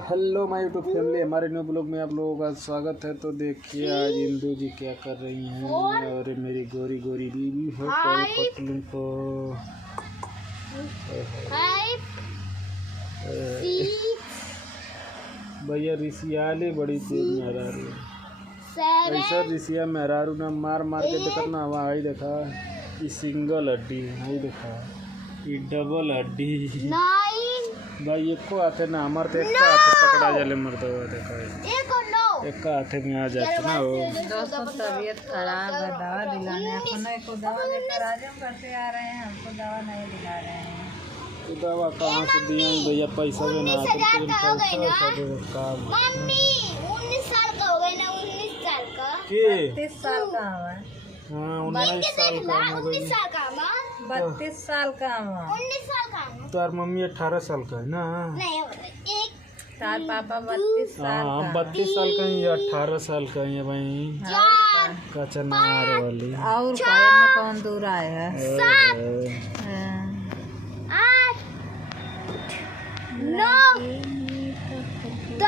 Hello my YouTube family, हमारे new blog में आप लोगों का स्वागत है। तो देखिए आज इंदू जी क्या कर रही हैं और मेरी गोरी गोरी बीवी है पतलू को। भैया रिसियाले बड़ी तेज मेहरारू ऐसा रिसिया मेहरारू ना मार मार के देखा ना। वहाँ देखा ये सिंगल हड्डी, वही देखा ये डबल हड्डी भाई। एको हाथे ना हमारे तो एक हाथे पकड़ा जाले मरता हुआ देखा एक हाथे में आ जाते ना वो। दोस्तों तबीयत खराब है, दवा दिलाने अपने को दवा लेकर आज हम घर से आ रहे हैं, हमको दवा नहीं दिला रहे हैं। तो दवा कहाँ से दिया भैया, पैसा भी ना मम्मी 19 साल का हो गए ना, 19 साल का 32 साल का हुआ। हाँ 19 साल का हो गई। 32 साल का हुआ। 19 साल का तार मम्मी 18 साल का है ना। नहीं तार पापा 32 साल का। हाँ 32 साल का ही 18 साल का ही है भाई। कचनार वाली और पायल में कौन दूर आए है। 7 8 9